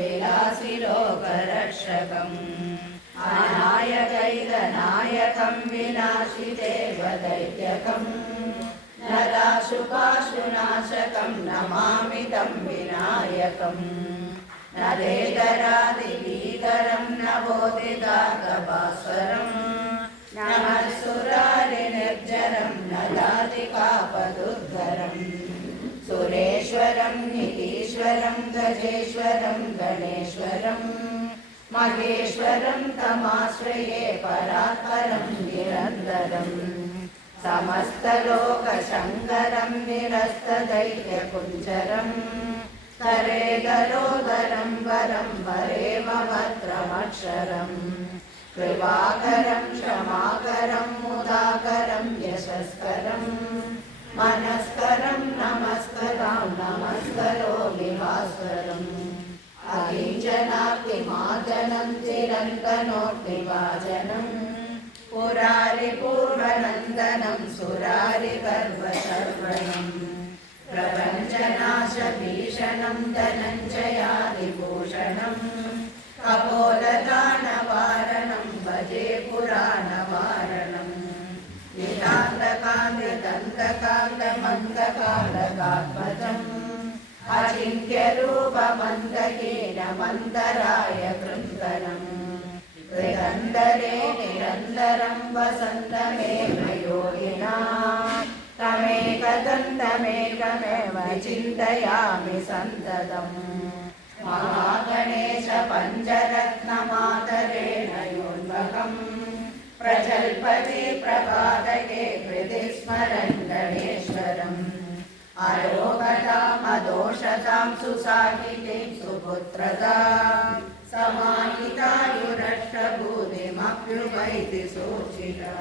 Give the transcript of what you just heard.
विलासि लोकरक्षकम् अनायकैकनायकं विनाशिदेवदैत्यकम् नराशुपाशुनाशकं नमामि तं विनायकम् नरेतरादिभीकरं नवोदिताकभास्वरम् नमः सुरारिनिर्जरं नदादिकापदुद्धरम् सुरेश्वरं नितीश्वरं गजेश्वरं गणेश्वरं महेश्वरं तमाश्रये परात्परं निरन्तरम् समस्तलोकशङ्करं निरस्तदैत्यकुञ्जरम् तरेगलोदरं वरं वरेमभद्रमक्षरम् कृपाकरं क्षमाकरं मुदाकरं यशस्करं मनस्करं नमस्करां नमस्करोमि भास्वरम् अकिञ्चनाग्निमार्जनं चिरन्तनोऽग्निभाजनं पुरारिपूर्वनन्दनं सुरारिगर्वशर्वणम् प्रपञ्चनाशभीषणं धनञ्जयादिभूषणं कपोलदानवारणं भजे पुराणवारणम् नितान्तकान्तदन्तकान्तमन्तकालकात्मजम् अचिन्त्यरूपमन्तहीनमन्तराय कृन्तनम् हृदन्तरे निरन्तरं वसन्तमेव योगिना तमेकदन्तमेकमेव चिन्तयामि सन्ततम् महागणेश पञ्चरत्नमातरेण योन्वहम् प्रजल्पति प्रभातके हृदि स्मरन् गणेश्वरम् अरोगतामदोषतां सुसाहितीं सुपुत्रतां समाहितायुरष्टभूतिमप्युपैति सूचिता।